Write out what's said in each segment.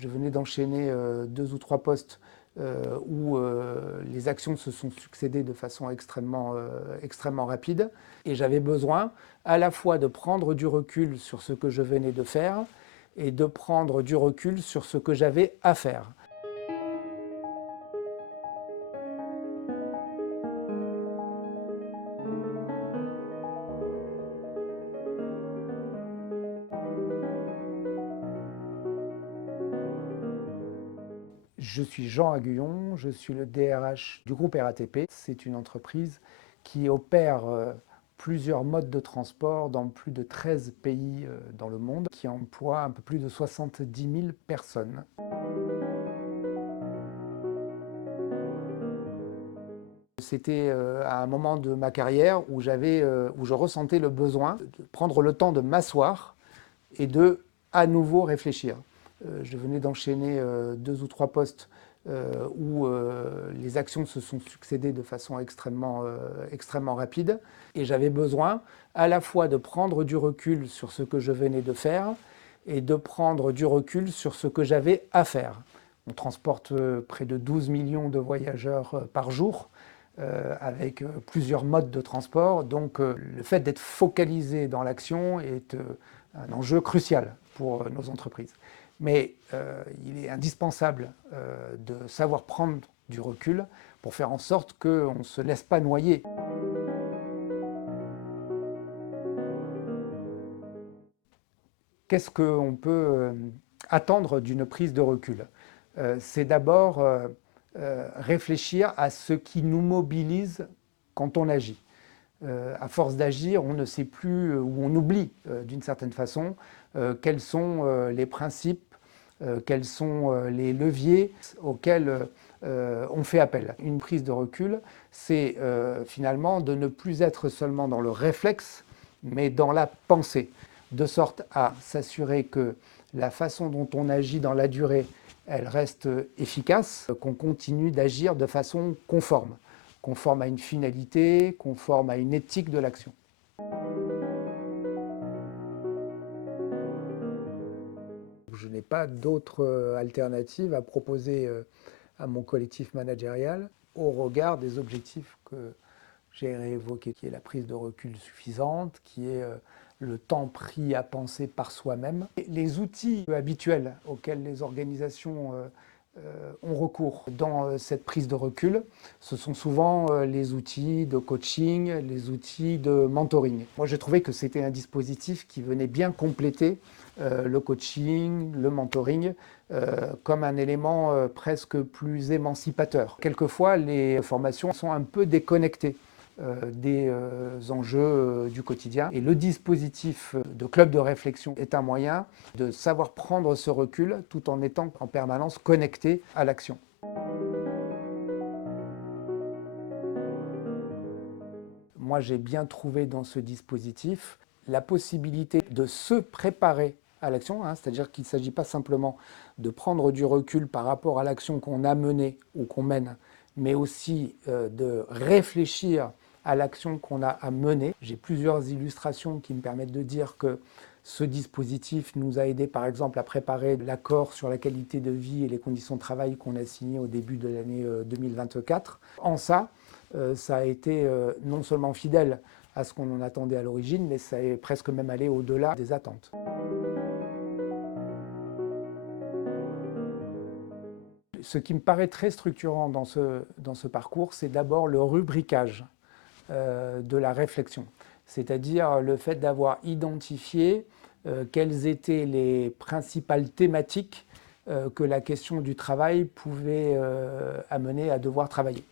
Je venais d'enchaîner 2 ou 3 postes où les actions se sont succédées de façon extrêmement rapide. Et j'avais besoin à la fois de prendre du recul sur ce que je venais de faire et de prendre du recul sur ce que j'avais à faire. Je suis Jean Aguillon, je suis le DRH du groupe RATP. C'est une entreprise qui opère plusieurs modes de transport dans plus de 13 pays dans le monde, qui emploie un peu plus de 70 000 personnes. C'était à un moment de ma carrière où je ressentais le besoin de prendre le temps de m'asseoir et de à nouveau réfléchir. Je venais d'enchaîner 2 ou 3 postes où les actions se sont succédées de façon extrêmement rapide. Et j'avais besoin à la fois de prendre du recul sur ce que je venais de faire et de prendre du recul sur ce que j'avais à faire. On transporte près de 12 millions de voyageurs par jour, avec plusieurs modes de transport. Donc le fait d'être focalisé dans l'action est un enjeu crucial pour nos entreprises. Mais il est indispensable de savoir prendre du recul pour faire en sorte qu'on ne se laisse pas noyer. Qu'est-ce qu'on peut attendre d'une prise de recul? C'est d'abord réfléchir à ce qui nous mobilise quand on agit. À force d'agir, on ne sait plus ou on oublie d'une certaine façon quels sont les principes, quels sont les leviers auxquels on fait appel. Une prise de recul, c'est finalement de ne plus être seulement dans le réflexe, mais dans la pensée, de sorte à s'assurer que la façon dont on agit dans la durée, elle reste efficace, qu'on continue d'agir de façon conforme à une finalité, conforme à une éthique de l'action. Je n'ai pas d'autre alternative à proposer à mon collectif managérial au regard des objectifs que j'ai évoqués, qui est la prise de recul suffisante, qui est le temps pris à penser par soi-même. Les outils habituels auxquels les organisations ont recours dans cette prise de recul, ce sont souvent les outils de coaching, les outils de mentoring. Moi, j'ai trouvé que c'était un dispositif qui venait bien compléter le coaching, le mentoring, comme un élément presque plus émancipateur. Quelquefois, les formations sont un peu déconnectées des enjeux du quotidien. Et le dispositif de club de réflexion est un moyen de savoir prendre ce recul tout en étant en permanence connecté à l'action. Moi, j'ai bien trouvé dans ce dispositif la possibilité de se préparer à l'action, c'est-à-dire qu'il ne s'agit pas simplement de prendre du recul par rapport à l'action qu'on a menée ou qu'on mène, mais aussi de réfléchir à l'action qu'on a à mener. J'ai plusieurs illustrations qui me permettent de dire que ce dispositif nous a aidé par exemple à préparer l'accord sur la qualité de vie et les conditions de travail qu'on a signé au début de l'année 2024. En ça, ça a été non seulement fidèle à ce qu'on en attendait à l'origine, mais ça est presque même allé au-delà des attentes. Ce qui me paraît très structurant dans ce parcours, c'est d'abord le rubricage de la réflexion, c'est-à-dire le fait d'avoir identifié quelles étaient les principales thématiques que la question du travail pouvait amener à devoir travailler.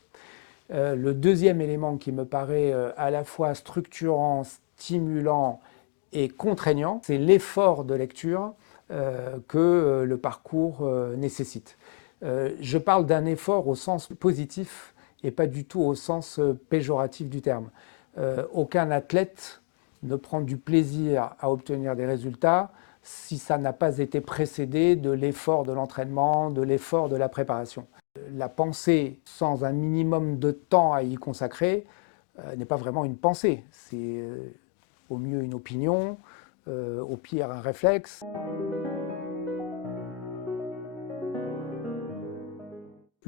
Le deuxième élément qui me paraît à la fois structurant, stimulant et contraignant, c'est l'effort de lecture que le parcours nécessite. Je parle d'un effort au sens positif et pas du tout au sens péjoratif du terme. Aucun athlète ne prend du plaisir à obtenir des résultats si ça n'a pas été précédé de l'effort de l'entraînement, de l'effort de la préparation. La pensée sans un minimum de temps à y consacrer n'est pas vraiment une pensée. C'est au mieux une opinion, au pire un réflexe.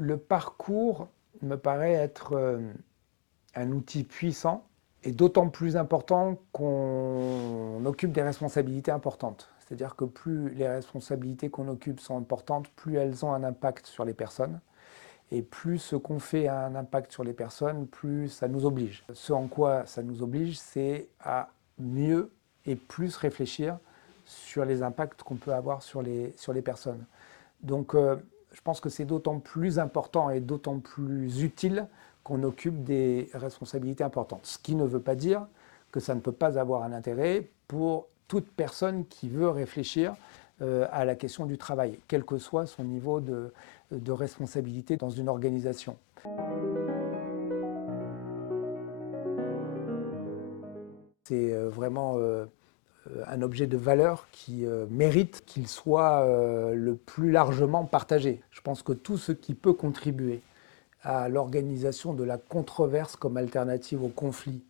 Le parcours me paraît être un outil puissant et d'autant plus important qu'on occupe des responsabilités importantes. C'est-à-dire que plus les responsabilités qu'on occupe sont importantes, plus elles ont un impact sur les personnes. Et plus ce qu'on fait a un impact sur les personnes, plus ça nous oblige. Ce en quoi ça nous oblige, c'est à mieux et plus réfléchir sur les impacts qu'on peut avoir sur les personnes. Donc je pense que c'est d'autant plus important et d'autant plus utile qu'on occupe des responsabilités importantes. Ce qui ne veut pas dire que ça ne peut pas avoir un intérêt pour toute personne qui veut réfléchir à la question du travail, quel que soit son niveau de responsabilité dans une organisation. C'est vraiment un objet de valeur qui mérite qu'il soit le plus largement partagé. Je pense que tout ce qui peut contribuer à l'organisation de la controverse comme alternative au conflit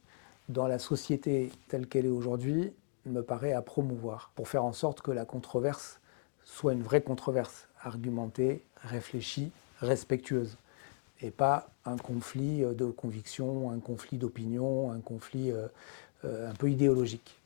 dans la société telle qu'elle est aujourd'hui me paraît à promouvoir pour faire en sorte que la controverse soit une vraie controverse, argumentée, réfléchie, respectueuse, et pas un conflit de conviction, un conflit d'opinion, un conflit un peu idéologique.